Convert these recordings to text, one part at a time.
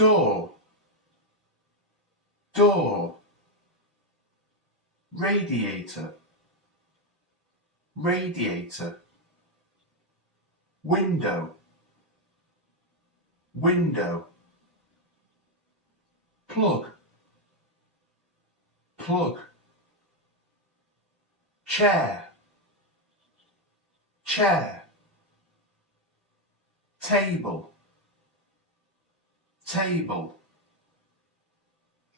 door, door. Radiator, radiator. Window, window. Plug, plug. Chair, chair. Table, table.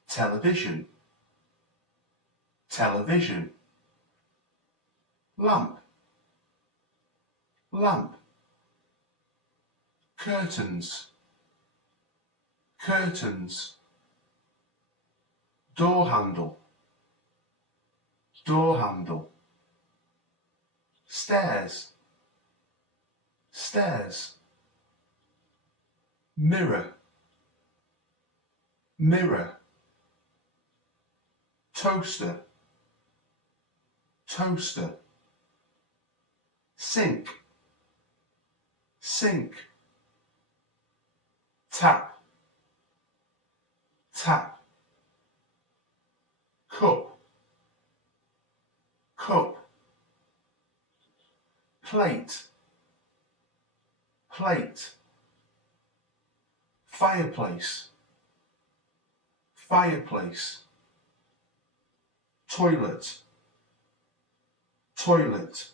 Television, television. Lamp, lamp. Curtains, curtains. Door handle, door handle. Stairs, stairs. Mirror, mirror. Toaster, toaster. Sink, sink. Tap, tap. Cup, cup. Plate, plate. Fireplace, fireplace. Toilet, toilet.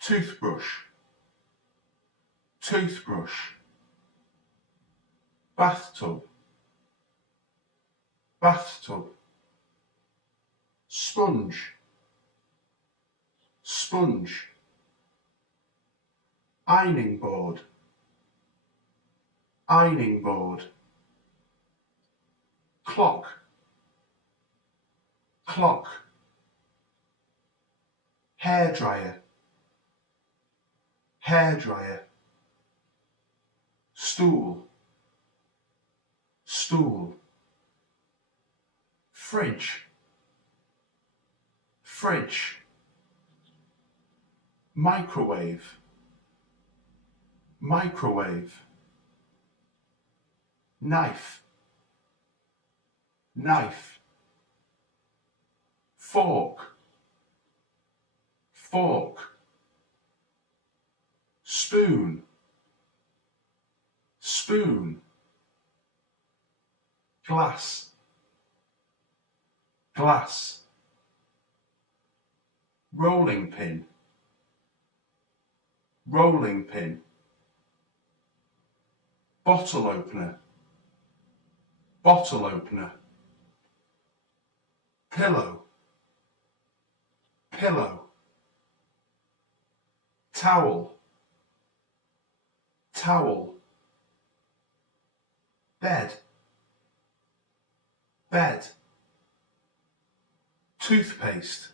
Toothbrush, toothbrush. Bathtub, bathtub. Sponge, sponge. Ironing board, ironing board. Clock, clock. Hairdryer, hairdryer. Stool, stool. Fridge, fridge. Microwave, microwave. Knife, knife. Fork, fork. Spoon, spoon. Glass, glass. Rolling pin, rolling pin. Bottle opener, bottle opener. Pillow, pillow. Towel, towel. Bed, bed. Toothpaste,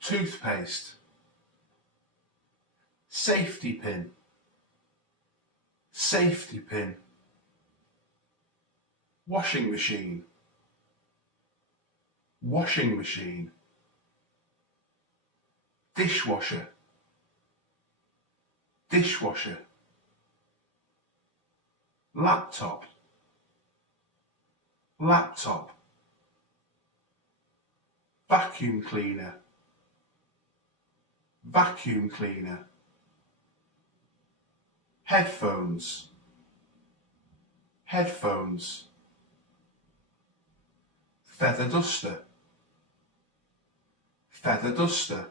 toothpaste. Safety pin, safety pin. Washing machine, washing machine. Dishwasher, dishwasher. Laptop, laptop. Vacuum cleaner, vacuum cleaner. Headphones, headphones. Feather duster, feather duster.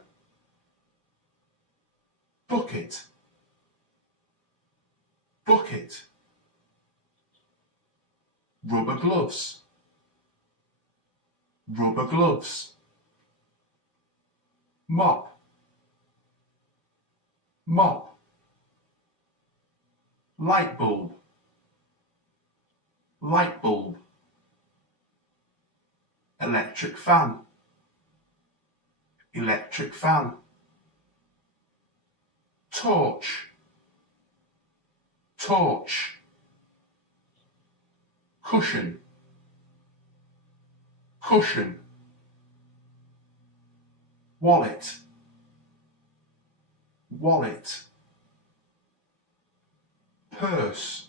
Bucket, bucket. Rubber gloves, rubber gloves. Mop, mop. Light bulb, light bulb. Electric fan, electric fan. Torch, torch. Cushion, cushion. Wallet, wallet. Purse,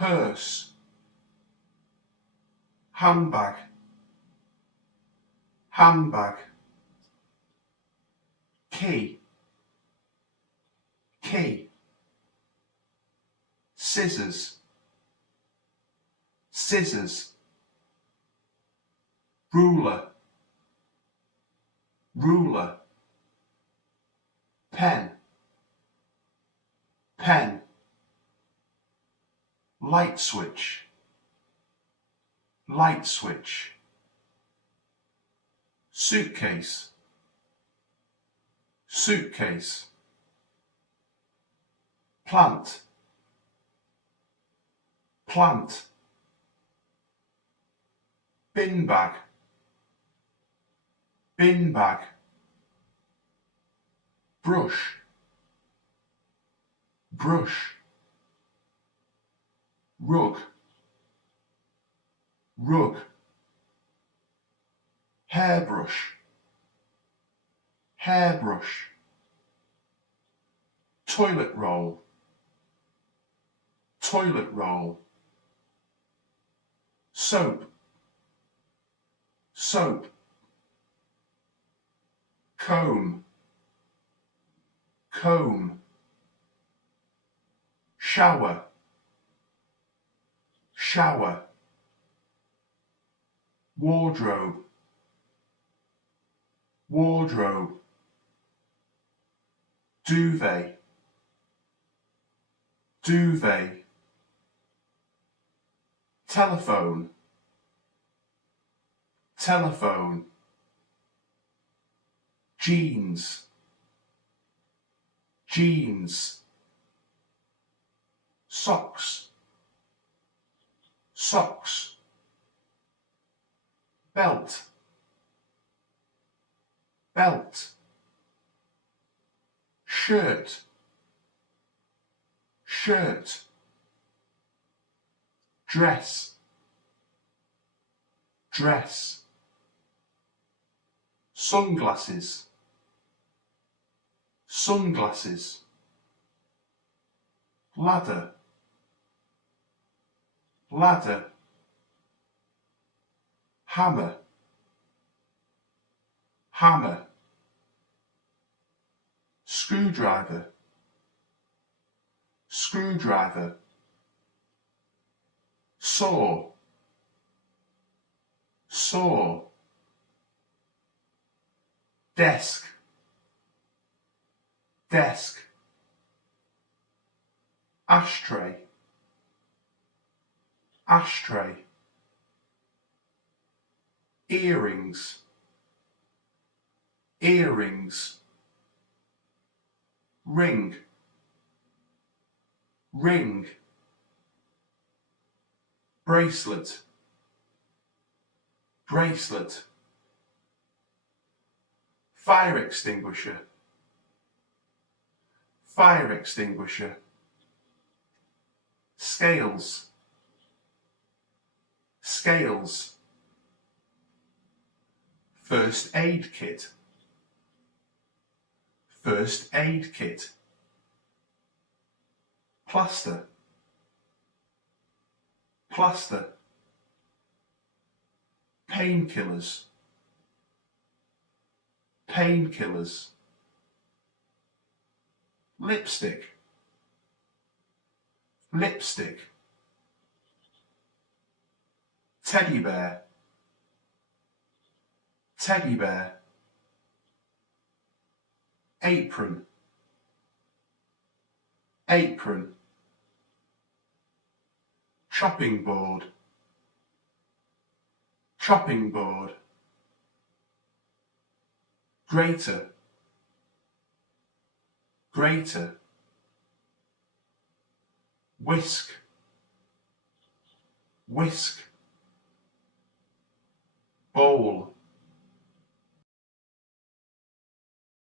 hearse, handbag, handbag, key, key, scissors, scissors, ruler, ruler, pen, pen, light switch, light switch, suitcase, suitcase, plant, plant, bin bag, bin bag, brush, brush, rug, rug, hairbrush, hairbrush, toilet roll, toilet roll, soap, soap, comb, comb, shower, shower, wardrobe, wardrobe, duvet, duvet, telephone, telephone, jeans, jeans, socks, socks, belt, belt, shirt, shirt, dress, dress, sunglasses, sunglasses, ladder, ladder, hammer, hammer, screwdriver, screwdriver, saw, saw, desk, desk, ashtray, ashtray, earrings, earrings, ring, ring, bracelet, bracelet, fire extinguisher, fire extinguisher, scales, scales, first aid kit, first aid kit, plaster, plaster, painkillers, painkillers, lipstick, lipstick, teddy bear, teddy bear, apron, apron, chopping board, chopping board, grater, grater, whisk, whisk, bowl,